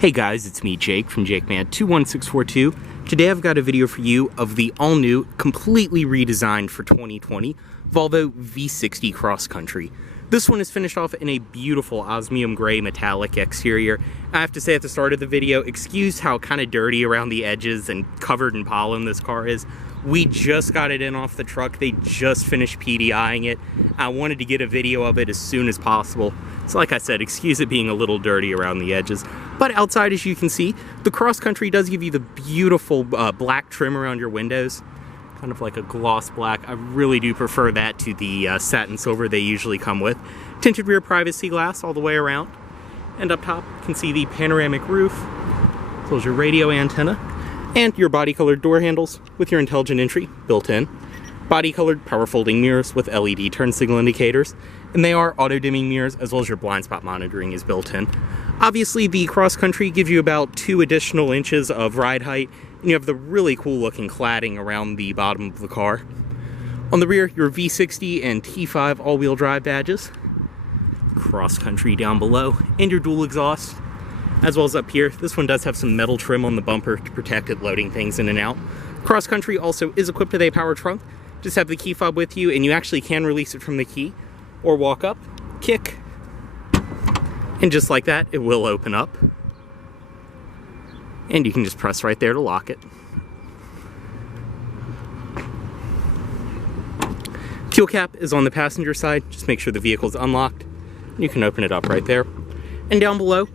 Hey guys, it's me Jake from JakeMan21642. Today I've got a video for you of the all-new, completely redesigned for 2020 Volvo V60 Cross Country. This one is finished off in a beautiful osmium gray metallic exterior. I have to say at the start of the video, excuse how kind of dirty around the edges and covered in pollen this car is. We just got it in off the truck. They just finished PDIing it. I wanted to get a video of it as soon as possible. So like I said, excuse it being a little dirty around the edges. But outside, as you can see, the Cross Country does give you the beautiful black trim around your windows. Kind of like a gloss black. I really do prefer that to the satin silver they usually come with. Tinted rear privacy glass all the way around. And up top, you can see the panoramic roof, as well as your radio antenna, and your body-colored door handles with your intelligent entry built in. Body-colored power folding mirrors with LED turn signal indicators, and they are auto-dimming mirrors, as well as your blind spot monitoring is built in. Obviously, the Cross Country gives you about 2 additional inches of ride height, and you have the really cool-looking cladding around the bottom of the car. On the rear, your V60 and T5 all-wheel drive badges. Cross Country down below, and your dual exhaust. As well as up here, this one does have some metal trim on the bumper to protect it loading things in and out. Cross Country also is equipped with a power trunk. Just have the key fob with you, and you actually can release it from the key, or walk up, kick, and just like that, it will open up. And you can just press right there to lock it. Fuel cap is on the passenger side. Just make sure the vehicle is unlocked. You can open it up right there. And down below,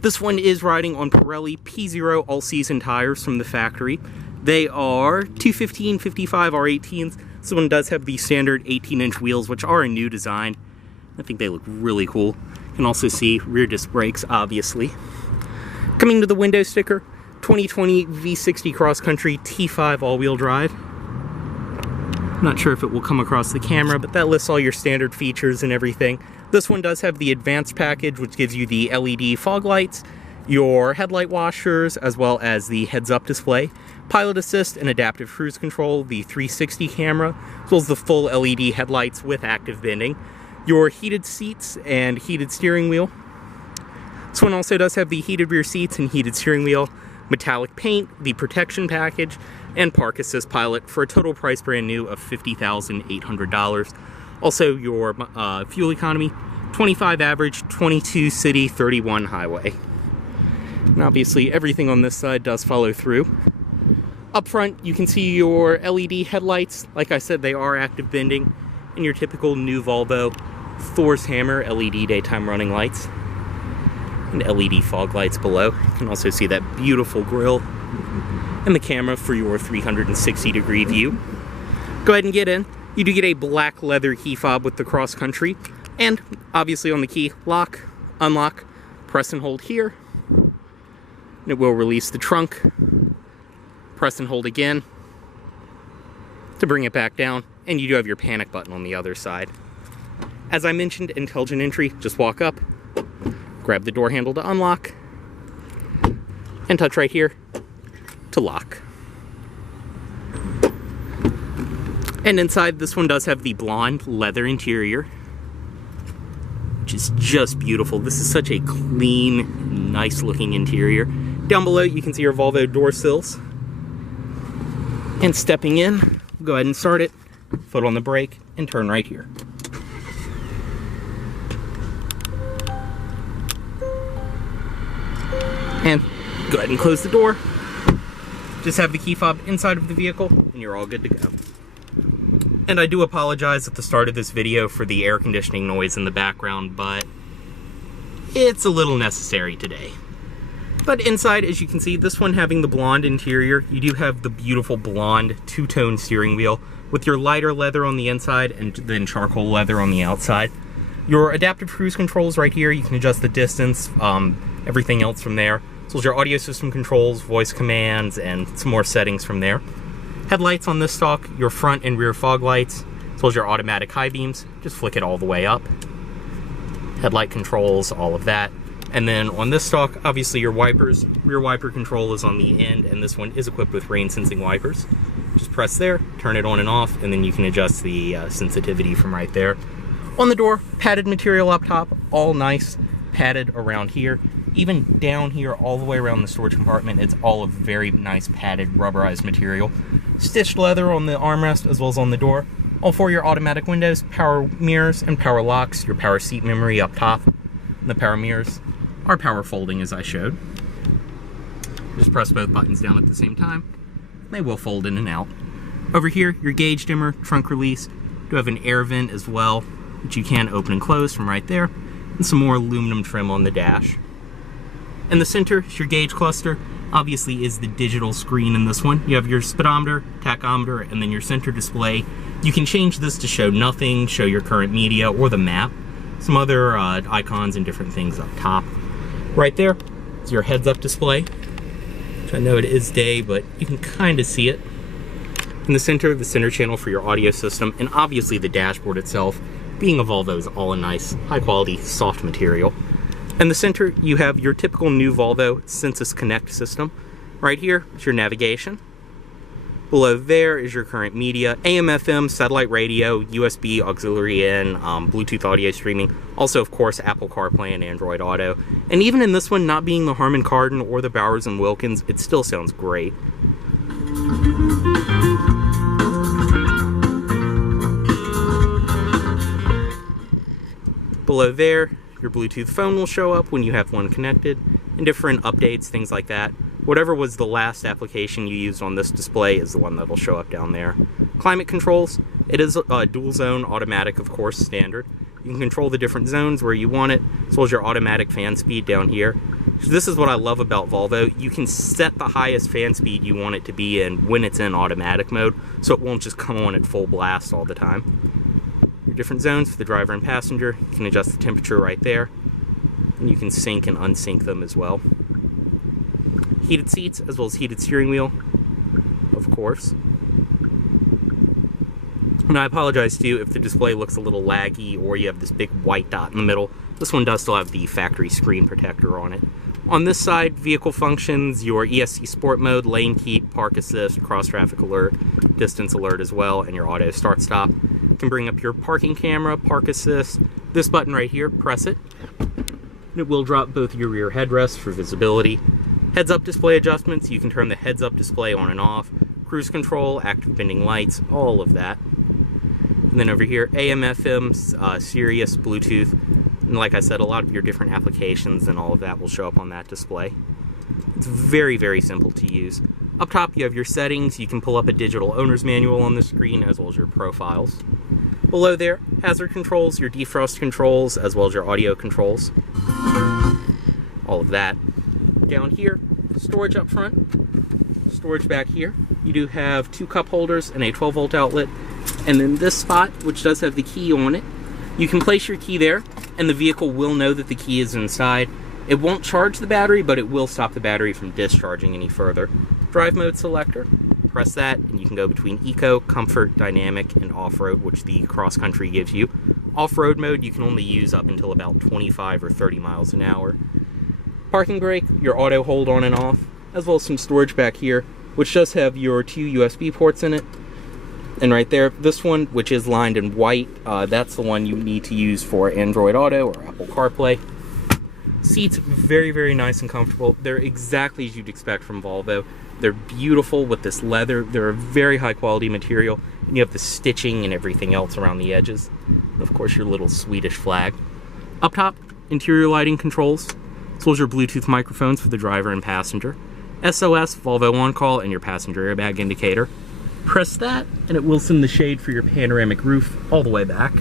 this one is riding on Pirelli P0 all-season tires from the factory. They are 215/55 R18s. This one does have the standard 18-inch wheels, which are a new design. I think they look really cool. You can also see rear disc brakes, obviously. Coming to the window sticker, 2020 V60 Cross Country T5 all-wheel drive. Not sure if it will come across the camera, but that lists all your standard features and everything. This one does have the advanced package, which gives you the LED fog lights, your headlight washers, as well as the heads-up display, pilot assist and adaptive cruise control, the 360 camera, as well as the full LED headlights with active bending, your heated seats and heated steering wheel. This one also does have the heated rear seats and heated steering wheel, metallic paint, the protection package, and park assist pilot for a total price brand new of $50,800. Also your fuel economy, 25 average, 22 city, 31 highway. And obviously everything on this side does follow through. Up front, you can see your LED headlights. Like I said, they are active bending, and your typical new Volvo Thor's Hammer LED daytime running lights. And LED fog lights below. You can also see that beautiful grille and the camera for your 360-degree view. Go ahead and get in. You do get a black leather key fob with the Cross Country, and obviously on the key, lock, unlock, press and hold here. And it will release the trunk. Press and hold again to bring it back down, and you do have your panic button on the other side. As I mentioned, intelligent entry, just walk up, grab the door handle to unlock, and touch right here to lock. And inside, this one does have the blonde leather interior, which is just beautiful. This is such a clean, nice looking interior. Down below, you can see your Volvo door sills. And stepping in, go ahead and start it, foot on the brake, and turn right here. And go ahead and close the door. Just have the key fob inside of the vehicle, and you're all good to go. And I do apologize at the start of this video for the air conditioning noise in the background, but it's a little necessary today. But inside, as you can see, this one having the blonde interior, you do have the beautiful blonde two-tone steering wheel with your lighter leather on the inside and then charcoal leather on the outside. Your adaptive cruise controls right here, you can adjust the distance, everything else from there. So your audio system controls, voice commands, and some more settings from there. Headlights on this stalk, your front and rear fog lights, as well as your automatic high beams. Just flick it all the way up. Headlight controls, all of that. And then on this stalk, obviously your wipers. Rear wiper control is on the end, and this one is equipped with rain sensing wipers. Just press there, turn it on and off, and then you can adjust the sensitivity from right there. On the door, padded material up top, all nice, padded around here. Even down here, all the way around the storage compartment, it's all of very nice padded rubberized material. Stitched leather on the armrest as well as on the door. All for your automatic windows, power mirrors, and power locks. Your power seat memory up top. And the power mirrors are power folding, as I showed. Just press both buttons down at the same time. They will fold in and out. Over here, your gauge dimmer, trunk release. You do have an air vent as well, which you can open and close from right there. And some more aluminum trim on the dash. In the center is your gauge cluster. Obviously is the digital screen in this one. You have your speedometer, tachometer, and then your center display. You can change this to show nothing, show your current media, or the map. Some other icons and different things up top. Right there is your heads-up display, which I know it is day, but you can kind of see it. In the center channel for your audio system, and obviously the dashboard itself, being a Volvo, is all in nice, high-quality, soft material. In the center, you have your typical new Volvo Sensus Connect system. Right here is your navigation. Below there is your current media, AM, FM, satellite radio, USB, auxiliary in, Bluetooth audio streaming. Also, of course, Apple CarPlay and Android Auto. And even in this one, not being the Harman Kardon or the Bowers & Wilkins, it still sounds great. Below there, your Bluetooth phone will show up when you have one connected, and different updates, things like that. Whatever was the last application you used on this display is the one that'll show up down there. Climate controls, it is a dual zone automatic, of course, standard. You can control the different zones where you want it, as well as your automatic fan speed down here. So this is what I love about Volvo. You can set the highest fan speed you want it to be in when it's in automatic mode, so it won't just come on at full blast all the time. Your different zones for the driver and passenger. You can adjust the temperature right there, and you can sync and unsync them as well. Heated seats as well as heated steering wheel, of course. And I apologize too if the display looks a little laggy or you have this big white dot in the middle. This one does still have the factory screen protector on it. On this side, vehicle functions, your ESC Sport Mode, lane keep, park assist, cross traffic alert, distance alert as well, and your auto start stop. You can bring up your parking camera, park assist. This button right here, press it. And it will drop both your rear headrests for visibility. Heads-up display adjustments, you can turn the heads-up display on and off. Cruise control, active bending lights, all of that. And then over here, AM, FM, Sirius, Bluetooth. And like I said, a lot of your different applications and all of that will show up on that display. It's very, very simple to use. Up top, you have your settings. You can pull up a digital owner's manual on the screen, as well as your profiles. Below there, hazard controls, your defrost controls, as well as your audio controls. All of that. Down here, storage up front, storage back here. You do have 2 cup holders and a 12-volt outlet. And then this spot, which does have the key on it, you can place your key there, and the vehicle will know that the key is inside. It won't charge the battery, but it will stop the battery from discharging any further. Drive mode selector, press that, and you can go between Eco, Comfort, Dynamic, and Off-Road, which the Cross Country gives you. Off-Road mode you can only use up until about 25 or 30 miles an hour. Parking brake, your auto hold on and off, as well as some storage back here, which does have your 2 USB ports in it. And right there, this one, which is lined in white, that's the one you need to use for Android Auto or Apple CarPlay. Seats, very, very nice and comfortable. They're exactly as you'd expect from Volvo. They're beautiful with this leather. They're a very high quality material. And you have the stitching and everything else around the edges. And of course, your little Swedish flag. Up top, interior lighting controls, as well as your Bluetooth microphones for the driver and passenger. SOS, Volvo On Call, and your passenger airbag indicator. Press that, and it will send the shade for your panoramic roof all the way back.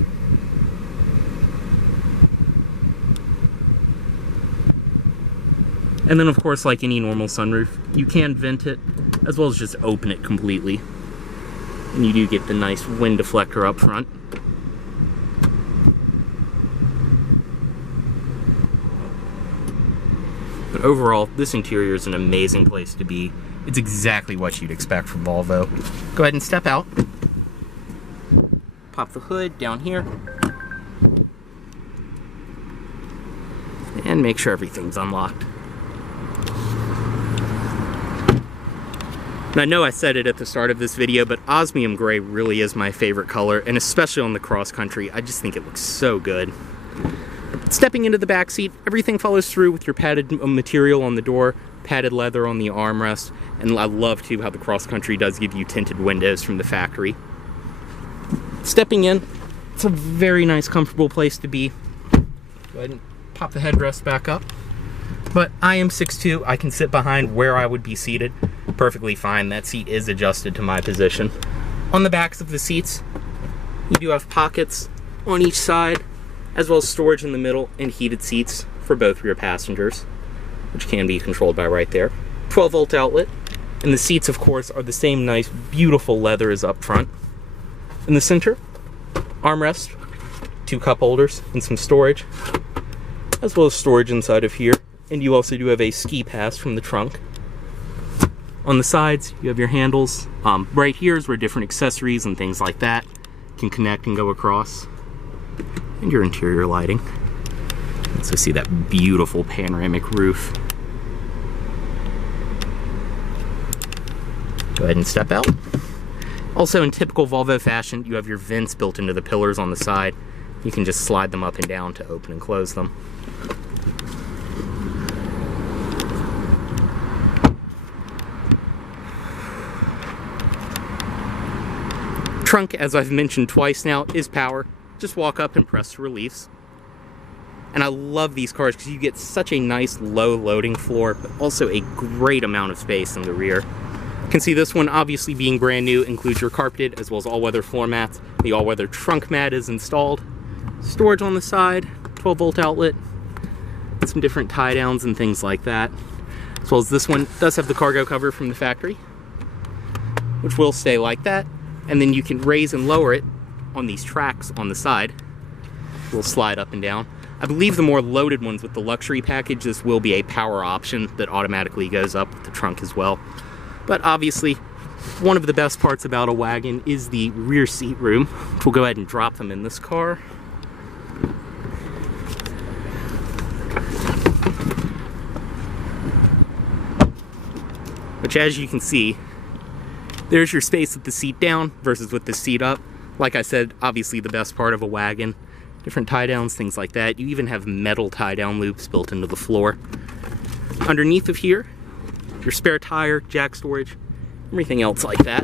And then, of course, like any normal sunroof, you can vent it, as well as just open it completely. And you do get the nice wind deflector up front. But overall, this interior is an amazing place to be. It's exactly what you'd expect from Volvo. Go ahead and step out. Pop the hood down here. And make sure everything's unlocked. And I know I said it at the start of this video, but osmium gray really is my favorite color, and especially on the cross country, I just think it looks so good. Stepping into the back seat, everything follows through with your padded material on the door, padded leather on the armrest, and I love too how the Cross Country does give you tinted windows from the factory. Stepping in, it's a very nice, comfortable place to be. Go ahead and pop the headrest back up. But I am 6'2", I can sit behind where I would be seated perfectly fine. That seat is adjusted to my position. On the backs of the seats, you do have pockets on each side, as well as storage in the middle and heated seats for both rear passengers, which can be controlled by right there. 12-volt outlet, and the seats, of course, are the same nice, beautiful leather as up front. In the center, armrest, 2 cup holders, and some storage, as well as storage inside of here. And you also do have a ski pass from the trunk. On the sides, you have your handles. Right here is where different accessories and things like that can connect and go across. And your interior lighting. So see that beautiful panoramic roof. Go ahead and step out. Also, in typical Volvo fashion, you have your vents built into the pillars on the side. You can just slide them up and down to open and close them. Trunk, as I've mentioned twice now, is power. Just walk up and press to release. And I love these cars because you get such a nice low loading floor, but also a great amount of space in the rear. You can see this one, obviously being brand new, includes your carpeted as well as all-weather floor mats. The all-weather trunk mat is installed. Storage on the side, 12-volt outlet, some different tie downs and things like that. As well as this one does have the cargo cover from the factory, which will stay like that. And then you can raise and lower it on these tracks on the side. It will slide up and down. I believe the more loaded ones with the luxury package, this will be a power option that automatically goes up with the trunk as well. But obviously, one of the best parts about a wagon is the rear seat room. We'll go ahead and drop them in this car. Which, as you can see, there's your space with the seat down versus with the seat up. Like I said, obviously the best part of a wagon. Different tie downs, things like that. You even have metal tie down loops built into the floor. Underneath of here, your spare tire, jack storage, everything else like that.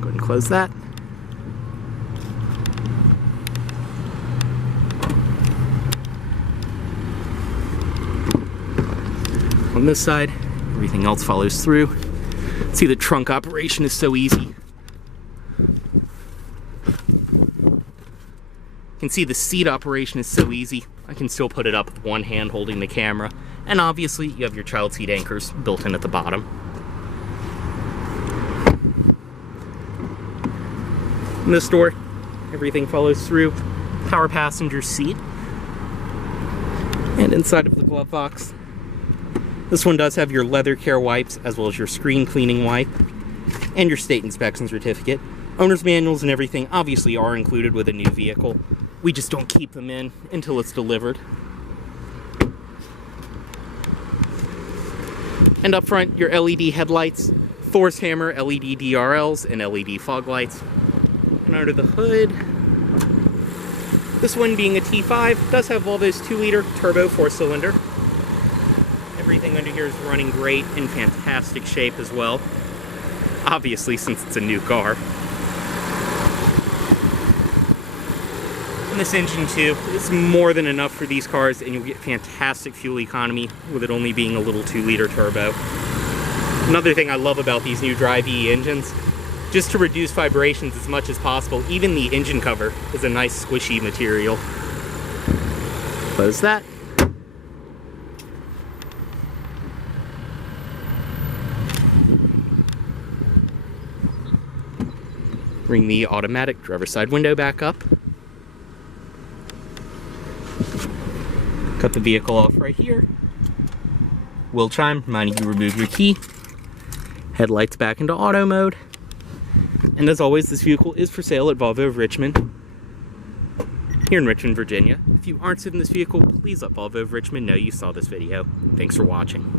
Go ahead and close that. On this side, everything else follows through. See, the trunk operation is so easy. You can see the seat operation is so easy. I can still put it up with one hand holding the camera. And obviously, you have your child seat anchors built in at the bottom. In this door, everything follows through. Power passenger seat. And inside of the glove box, this one does have your leather care wipes, as well as your screen cleaning wipe, and your state inspection certificate. Owner's manuals and everything obviously are included with a new vehicle. We just don't keep them in until it's delivered. And up front, your LED headlights, Thor's Hammer LED DRLs, and LED fog lights. And under the hood, this one being a T5, does have Volvo's 2-liter turbo 4-cylinder. Everything under here is running great, in fantastic shape as well. Obviously, since it's a new car. And this engine too, is more than enough for these cars, and you'll get fantastic fuel economy with it only being a little 2-liter turbo. Another thing I love about these new Drive E engines, just to reduce vibrations as much as possible, even the engine cover is a nice squishy material. Close that. Bring the automatic driver's side window back up. Cut the vehicle off right here. Wheel chime, reminding you to remove your key. Headlights back into auto mode. And as always, this vehicle is for sale at Volvo of Richmond, here in Richmond, Virginia. If you aren't interested in this vehicle, please let Volvo of Richmond know you saw this video. Thanks for watching.